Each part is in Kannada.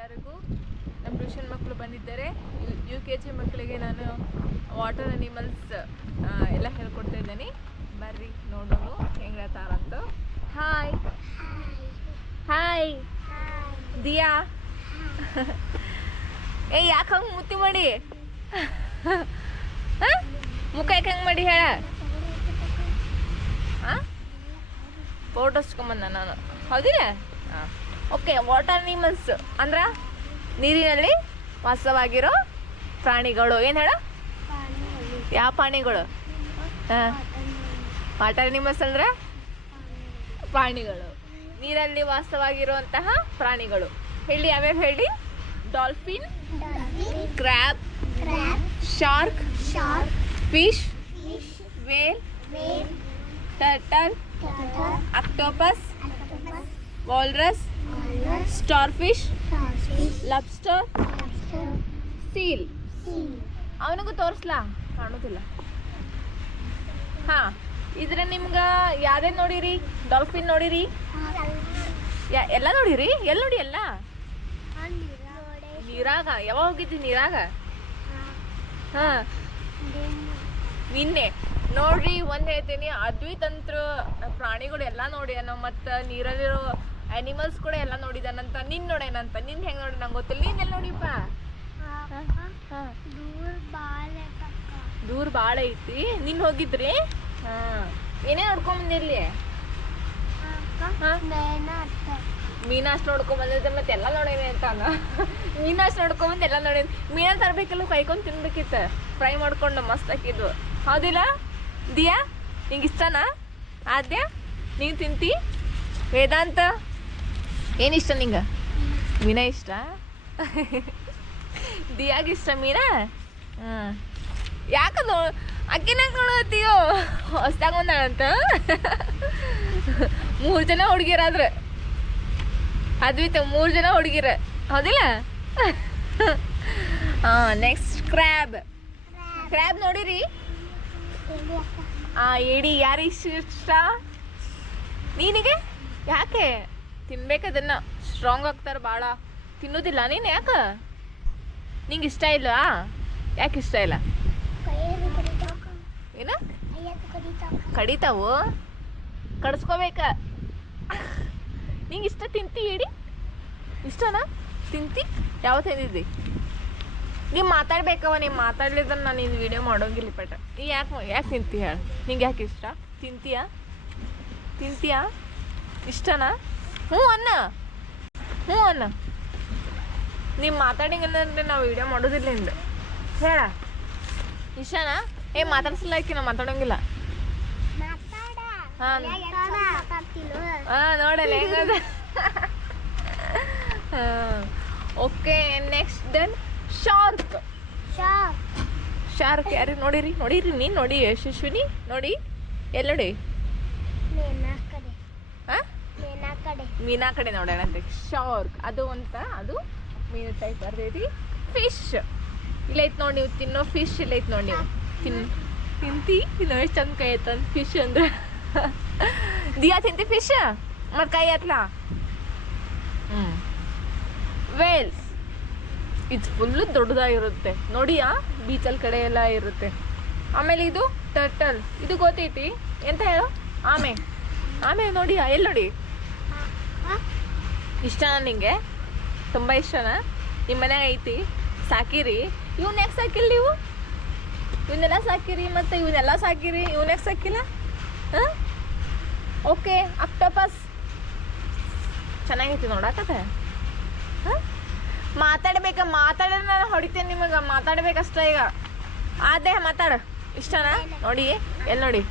ಎಲ್ಲರಿಗೂ. ನಮ್ಮ ಟ್ಯೂಷನ್ ಮಕ್ಕಳು ಬಂದಿದ್ದಾರೆ. UKG ಮಕ್ಕಳಿಗೆ ನಾನು ವಾಟರ್ ಅನಿಮಲ್ಸ್ ಎಲ್ಲ ಹೇಳ್ಕೊಡ್ತಾ ಇದ್ದೀನಿ. ಬರ್ರಿ ನೋಡೋಣ ಹೆಂಗೆ ಹೇಳ್ತಾರಂತ. Hi hi Diya. ಏ ಯಾಕೆ ಹಂಗೆ ಮುತ್ತಿ ಮಾಡಿ ಮುಖ ಯಾಕೆ ಹಂಗೆ ಮಾಡಿ ಹೇಳ. ಹಾಂ ಫೋಟೋ ಹಚ್ಕೊಂಬಂದ ನಾನು, ಹೌದಿಲ್ಲ? ಹಾಂ ಓಕೆ. ವಾಟರ್ ಅನಿಮಲ್ಸ್ ಅಂದ್ರೆ ನೀರಿನಲ್ಲಿ ವಾಸವಾಗಿರೋ ಪ್ರಾಣಿಗಳು. ಏನು ಹೇಳ? ಯಾವ ಪ್ರಾಣಿಗಳು? ಹಾಂ ವಾಟರ್ ಅನಿಮಲ್ಸ್ ಅಂದ್ರೆ ಪ್ರಾಣಿಗಳು, ನೀರಲ್ಲಿ ವಾಸವಾಗಿರುವಂತಹ ಪ್ರಾಣಿಗಳು. ಹೇಳಿ ಯಾವ್ಯಾವ ಹೇಳಿ. Dolphin, crab, shark, fish, whale, turtle, octopus, walrus, starfish, lobster, seal. ಅವನಿಗೂ ತೋರಿಸ್ಲಾ? ಕಾಣೋದಿಲ್ಲ. ಹಾಂ ಇದ್ರೆ ನಿಮ್ಗೆ ಯಾವ್ದೇ ನೋಡಿರಿ? ಡಾಲ್ಫಿನ್ ನೋಡಿರಿ? ಎಲ್ಲ ನೋಡಿರಿ? ಎಲ್ಲಿ ನೋಡಿ? ಎಲ್ಲ ನೀರಾಗ. ಯಾವಾಗ ಹೋಗಿದ್ದಿ ನೀರಾಗ? ಹಾಂ ನಿನ್ನೆ ನೋಡ್ರಿ. ಒಂದು ಹೇಳ್ತೀನಿ, ಅದ್ವಿತಂತ್ರ ಪ್ರಾಣಿಗಳು ಎಲ್ಲ ನೋಡ್ಯಾನ, ಮತ್ತು ನೀರಲ್ಲಿರೋ ಅನಿಮಲ್ಸ್ ಕೂಡ ಎಲ್ಲ ನೋಡಿದಾನಂತ. ನಿನ್ನ ನೋಡೇನಂತ. ನಿನ್ನ ಹೆಂಗೆ ನೋಡಿ ನಂಗೆ ಗೊತ್ತಿಲ್ಲ. ನೀನು ಎಲ್ಲಿ ನೋಡಿಪ್ಪ? ದೂರ ಭಾಳ ಐತಿ. ನಿನ್ನ ಹೋಗಿದ್ರಿ? ಹಾಂ ಏನೇ ನೋಡ್ಕೊಂಬಂದಿರ್ಲಿ? ಮೀನಾ ಅಷ್ಟು ನೋಡ್ಕೊಂಬಂದಿದ್ದೆ, ಮತ್ತೆ ಎಲ್ಲ ನೋಡೇನಿ ಅಂತ. ಮೀನಾ ಅಷ್ಟು ನೋಡ್ಕೊಂಬಂದು ಎಲ್ಲ ನೋಡೇನಿ. ಮೀನಾ ತರಬೇಕಲ್ಲ, ಕೈಕೊಂಡು ತಿನ್ಬೇಕಿತ್ತು, ಫ್ರೈ ಮಾಡ್ಕೊಂಡು ಮಸ್ತ್ ಹಾಕಿದ್ವು, ಹೌದಿಲ್ಲ ದಿಯಾ? ನಿಂಗೆ ಇಷ್ಟನಾ? ಆದ್ಯ ನೀನು ತಿಂತಿ? ವೇದಾಂತ ಏನಿಷ್ಟ ನಿಂಗೆ? ಮೀನಾ ಇಷ್ಟ? ದಿಯಾಗ ಇಷ್ಟ ಮೀನಾ? ಹಾಂ ಯಾಕದು ಅಕ್ಕಿನಾಗ ನೋಡತ್ತೀಯೋ? ಹೊಸ್ದಾಗ ಬಂದಾಳಂತ. 3 ಜನ ಹುಡುಗಿರಾದ್ರೆ ಅದ್ವಿತ, 3 ಜನ ಹುಡುಗಿರ, ಹೌದಿಲ್ಲ? ಹಾಂ ನೆಕ್ಸ್ಟ್ ಕ್ರ್ಯಾಬ್. ಕ್ರ್ಯಾಬ್ ನೋಡಿರಿ? ಏಡಿ ಯಾರು ಇಷ್ಟ? ನೀನಿಗೆ? ಯಾಕೆ ತಿನ್ಬೇಕದನ್ನ? ಸ್ಟ್ರಾಂಗ್ ಆಗ್ತಾರೆ ಭಾಳ. ತಿನ್ನೋದಿಲ್ಲ ನೀನು? ಯಾಕೆ? ನಿಂಗೆ ಇಷ್ಟ ಇಲ್ವಾ? ಯಾಕೆ ಇಷ್ಟ ಇಲ್ಲ? ಏನ ಕಡಿತಾವು? ಕಡಿಸ್ಕೋಬೇಕ. ನಿಂಗೆ ಇಷ್ಟ? ತಿಂತಿ ಏಡಿ? ಇಷ್ಟನಾ? ತಿಂತಿ? ಯಾವ ತಿಂದಿದ್ದಿ? ನೀವು ಮಾತಾಡ್ಬೇಕವ. ನೀವು ಮಾತಾಡ್ಲಿದ್ರೆ ನಾನು ನಿನ್ನ ವಿಡಿಯೋ ಮಾಡೋಂಗಿಲ್ಲ ಪಟ. ನೀ ಯಾಕೆ ತಿಂತಿ ಹೇಳ? ನಿಂಗೆ ಯಾಕೆ ಇಷ್ಟ? ತಿಂತೀಯಾ? ಇಷ್ಟನಾ? ಹ್ಞೂ ಅನ್ನ. ನೀವು ಮಾತಾಡಿಂಗಂದ್ರೆ ನಾವು ವಿಡಿಯೋ ಮಾಡೋದಿಲ್ಲ ಇಂದು. ಹೇಳ ಇಷ್ಟನಾ? ಮಾತಾಡ್ಸಲಕ್ಕಿ ನಾವು ಮಾತಾಡೋಂಗಿಲ್ಲ. ಹಾಂ ನೋಡಲ್ಲ ಹೆಂಗದ. ಹಾಂ ಓಕೆ. Next then shark. ಯಾರು ನೋಡಿರಿ? ನೀನು ನೋಡಿ ಯಶಸ್ವಿನಿ? ನೋಡಿ ಎಲ್ಲಿ ನೋಡಿ? ಹಾಂ ಮೀನಾ ಕಡೆ ನೋಡೋಣಂತೆ. ಶಾರ್ಕ್ ಅದು ಅಂತ, ಅದು ಮೀನು ಟೈಪ್ ಬರ್ತೈತಿ. ಫಿಶ್ ಇಲ್ಲೈತೆ ನೋಡಿ. ನೀವು ತಿನ್ನೋ ಫಿಶ್ ಇಲ್ಲೈತೆ ನೋಡಿ. ನೀವು ತಿಂತಿ? ಇನ್ನು ಎಷ್ಟು ಚಂದ ಕೈ ಐತಂತ ಫಿಶ್ ಅಂದ್ರೆ. ದಿಯಾ ತಿಂತಿ ಫಿಶ್? ಮತ್ತು ಕೈ ಐತ್ಲಾ? ವೇಲ್ಸ್ ಇದು ಫುಲ್ಲು ದೊಡ್ಡದಾಗಿರುತ್ತೆ ನೋಡಿಯಾ? ಬೀಚಲ್ಲಿ ಕಡೆ ಎಲ್ಲ ಇರುತ್ತೆ. ಆಮೇಲೆ ಇದು ಟರ್ಟಲ್. ಇದು ಗೊತ್ತೈತಿ ಎಂತ ಹೇಳು? ಆಮೆ ನೋಡಿಯಾ? ಎಲ್ಲಿ ನೋಡಿ? ಇಷ್ಟನಾ ನಿಂಗೆ? ತುಂಬ ಇಷ್ಟನಾ? ನಿಮ್ಮ ಮನ್ಯಾಗ ಐತಿ? ಸಾಕಿರಿ? ಇವ್ನ ಯಾಕೆ ಸಾಕಿಲ್ಲ ನೀವು? ಇವನ್ನೆಲ್ಲ ಸಾಕಿರಿ, ಮತ್ತು ಇವನ್ನೆಲ್ಲ ಸಾಕಿರಿ, ಇವನ್ ಯಾಕೆ ಸಾಕಿಲ್ಲ? ಹಾಂ ಓಕೆ. ಆಕ್ಟೋಪಸ್ ಚೆನ್ನಾಗೈತಿ ನೋಡಕತ್ತೆ. ಹಾಂ ಮಾತಾಡಿದ್ರೆ ನಾನು ಹೊಡಿತೇನೆ ನಿಮಗೆ. ಮಾತಾಡ್ಬೇಕಷ್ಟ ಈಗ. ಆದೇ ಮಾತಾಡ. ಇಷ್ಟನಾ? ನೋಡಿ ಎಲ್ಲಿ ನೋಡಿ?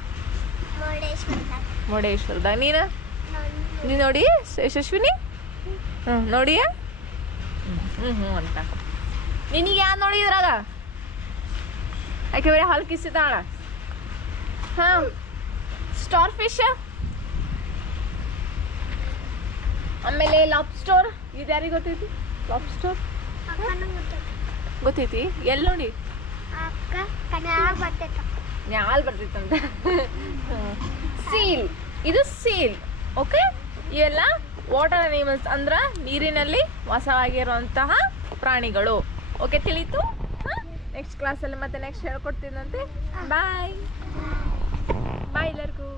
ಮುರುಡೇಶ್ವರದಾಗ. ನೀನು ನೋಡಿ ಯಶಸ್ವಿನಿ? ನೋಡಿಯಾ? ಹ್ಞೂ ಅಂತ. ನಿನಗೆ ಯಾರು ನೋಡಿ ಇದ್ರಾಗ? ಯಾಕೆ ಬೇರೆ ಹಾಲು ಕಿಸಿದಾಳ? ಹಾಂ ಸ್ಟಾರ್ ಫಿಶ್. ಆಮೇಲೆ ಲಾಬ್ಸ್ಟರ್. ಇದು ಯಾರಿಗೆ ಗೊತ್ತೈತಿ? ಲಾಬ್ಸ್ಟರ್ ಗೊತ್ತೈತಿ? ಎಲ್ಲಿ ನೋಡಿ? ನ್ಯಾಲ್ ಬರ್ತೈತಂತ. ಸೀಲ್. ಇದು ಸೀಲ್. ಓಕೆ. ಇವೆಲ್ಲ ವಾಟರ್ ಅನಿಮಲ್ಸ್ ಅಂದ್ರೆ ನೀರಿನಲ್ಲಿ ವಾಸವಾಗಿರುವಂತಹ ಪ್ರಾಣಿಗಳು. ಓಕೆ, ತಿಳಿತು? ನೆಕ್ಸ್ಟ್ ಕ್ಲಾಸಲ್ಲಿ ಮತ್ತೆ ನೆಕ್ಸ್ಟ್ ಹೇಳ್ಕೊಡ್ತೀನಂತೆ. ಬಾಯ್ ಬಾಯ್ ಎಲ್ಲರಿಗೂ.